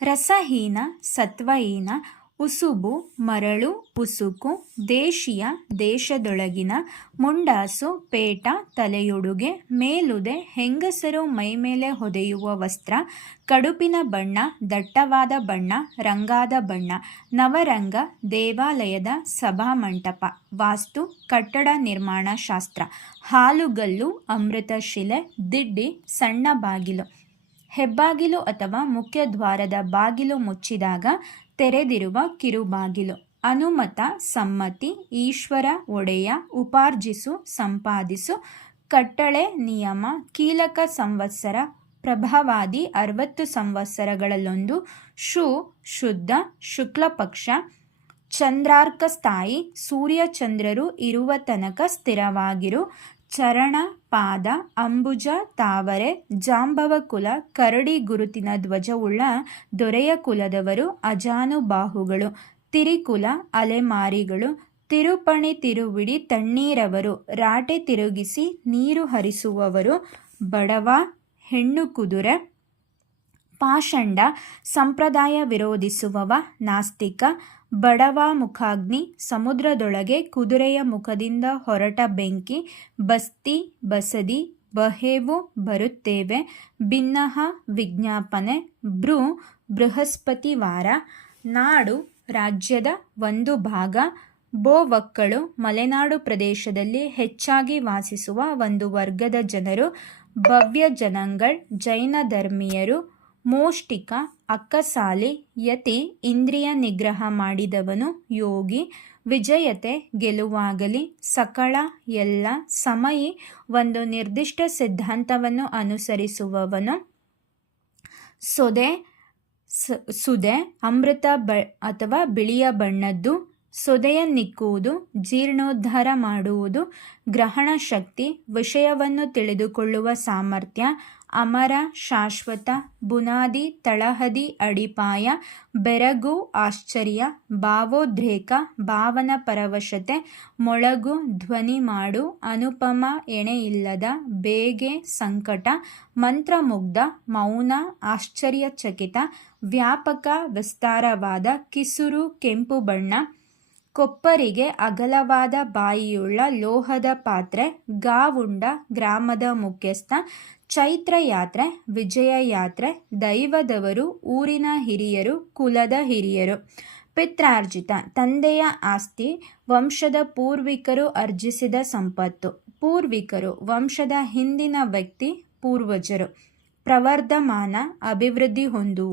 ರಸಹೀನ, ಸತ್ವಹೀನ, ಉಸುಬು, ಮರಳು, ಉಸುಕು, ದೇಶೀಯ, ದೇಶದೊಳಗಿನ, ಮುಂಡಾಸು, ಪೇಟ, ತಲೆಯುಡುಗೆ, ಮೇಲುದೆ, ಹೆಂಗಸರು ಮೈಮೇಲೆ ಹೊದೆಯುವ ವಸ್ತ್ರ, ಕಡುಪಿನ ಬಣ್ಣ, ದಟ್ಟವಾದ ಬಣ್ಣ, ರಂಗಾದ ಬಣ್ಣ, ನವರಂಗ, ದೇವಾಲಯದ ಸಭಾಮಂಟಪ, ವಾಸ್ತು, ಕಟ್ಟಡ ನಿರ್ಮಾಣ ಶಾಸ್ತ್ರ, ಹಾಲುಗಲ್ಲು, ಅಮೃತಶಿಲೆ, ದಿಡ್ಡಿ, ಸಣ್ಣ ಬಾಗಿಲು, ಹೆಬ್ಬಾಗಿಲು ಅಥವಾ ಮುಖ್ಯ ದ್ವಾರದ ಬಾಗಿಲು ಮುಚ್ಚಿದಾಗ ತೆರೆದಿರುವ ಕಿರುಬಾಗಿಲು, ಅನುಮತ, ಸಮ್ಮತಿ, ಈಶ್ವರ, ಒಡೆಯ, ಉಪಾರ್ಜಿಸು, ಸಂಪಾದಿಸು, ಕಟ್ಟಳೆ, ನಿಯಮ, ಕೀಲಕ ಸಂವತ್ಸರ, ಪ್ರಭಾವಾದಿ 60 ಸಂವತ್ಸರಗಳಲ್ಲೊಂದು, ಶುದ್ಧ, ಶುಕ್ಲಪಕ್ಷ, ಚಂದ್ರಾರ್ಕ ಸ್ಥಾಯಿ, ಸೂರ್ಯಚಂದ್ರರು ಇರುವ ತನಕ ಸ್ಥಿರವಾಗಿರು, ಚರಣ, ಪಾದ, ಅಂಬುಜ, ತಾವರೆ, ಜಾಂಬವ ಕುಲ, ಕರಡಿ ಗುರುತಿನ ಧ್ವಜವುಳ್ಳ ದೊರೆಯ ಕುಲದವರು, ಅಜಾನುಬಾಹುಗಳು, ತಿರಿಕುಲ, ಅಲೆಮಾರಿಗಳು, ತಿರುಪಣಿ ತಿರುವಿಡಿ ತಣ್ಣೀರವರು, ರಾಟೆ ತಿರುಗಿಸಿ ನೀರು ಹರಿಸುವವರು, ಬಡವ, ಹೆಣ್ಣು ಕುದುರೆ, ಪಾಷಂಡ, ಸಂಪ್ರದಾಯ ವಿರೋಧಿಸುವವ, ನಾಸ್ತಿಕ, ಬಡವಾಮುಖಾಗ್ನಿ, ಸಮುದ್ರದೊಳಗೆ ಕುದುರೆಯ ಮುಖದಿಂದ ಹೊರಟ ಬೆಂಕಿ, ಬಸ್ತಿ, ಬಸದಿ, ಬಹೇವು, ಬರುತ್ತೇವೆ, ಭಿನ್ನಹ, ವಿಜ್ಞಾಪನೆ, ಬೃಹಸ್ಪತಿವಾರ, ನಾಡು, ರಾಜ್ಯದ ಒಂದು ಭಾಗ, ಬೋವಕ್ಕಳು, ಮಲೆನಾಡು ಪ್ರದೇಶದಲ್ಲಿ ಹೆಚ್ಚಾಗಿ ವಾಸಿಸುವ ಒಂದು ವರ್ಗದ ಜನರು, ಭವ್ಯ ಜನಾಂಗಳ್, ಜೈನ ಧರ್ಮೀಯರು, ಮೋಷ್ಟಿಕ, ಅಕ್ಕಸಾಲಿ, ಯತಿ, ಇಂದ್ರಿಯ ನಿಗ್ರಹ ಮಾಡಿದವನು, ಯೋಗಿ, ವಿಜಯತೆ, ಗೆಲುವಾಗಲಿ, ಸಕಳ, ಎಲ್ಲ, ಸಮಯಿ, ಒಂದು ನಿರ್ದಿಷ್ಟ ಸಿದ್ಧಾಂತವನ್ನು ಅನುಸರಿಸುವವನು, ಸುದೆ, ಅಮೃತ ಅಥವಾ ಬಿಳಿಯ ಬಣ್ಣದ್ದು, ಸೊದೆಯನ್ನಿಕ್ಕುವುದು, ಜೀರ್ಣೋದ್ಧಾರ ಮಾಡುವುದು, ಗ್ರಹಣ ಶಕ್ತಿ, ವಿಷಯವನ್ನು ತಿಳಿದುಕೊಳ್ಳುವ ಸಾಮರ್ಥ್ಯ, ಅಮರ, ಶಾಶ್ವತ, ಬುನಾದಿ, ತಳಹದಿ, ಅಡಿಪಾಯ, ಬೆರಗು, ಆಶ್ಚರ್ಯ, ಭಾವೋದ್ರೇಕ, ಭಾವನ ಪರವಶತೆ, ಮೊಳಗು, ಧ್ವನಿ ಮಾಡು, ಅನುಪಮ, ಎಣೆಯಿಲ್ಲದ, ಬೇಗೆ, ಸಂಕಟ, ಮಂತ್ರಮುಗ್ಧ, ಮೌನ, ಆಶ್ಚರ್ಯಚಕಿತ, ವ್ಯಾಪಕ, ವಿಸ್ತಾರವಾದ, ಕಿಸುರು, ಕೆಂಪು ಬಣ್ಣ, ಕೊಪ್ಪರಿಗೆ, ಅಗಲವಾದ ಬಾಯಿಯುಳ್ಳ ಲೋಹದ ಪಾತ್ರೆ, ಗಾವುಂಡ, ಗ್ರಾಮದ ಮುಖ್ಯಸ್ಥ, ಚೈತ್ರ ಯಾತ್ರೆ, ವಿಜಯ ಯಾತ್ರೆ, ದೈವದವರು, ಊರಿನ ಹಿರಿಯರು, ಕುಲದ ಹಿರಿಯರು, ಪಿತ್ರಾರ್ಜಿತ, ತಂದೆಯ ಆಸ್ತಿ, ವಂಶದ ಪೂರ್ವಿಕರು ಅರ್ಜಿಸಿದ ಸಂಪತ್ತು, ಪೂರ್ವಿಕರು, ವಂಶದ ಹಿಂದಿನ ವ್ಯಕ್ತಿ, ಪೂರ್ವಜರು, ಪ್ರವರ್ಧಮಾನ, ಅಭಿವೃದ್ಧಿ ಹೊಂದುವುದು.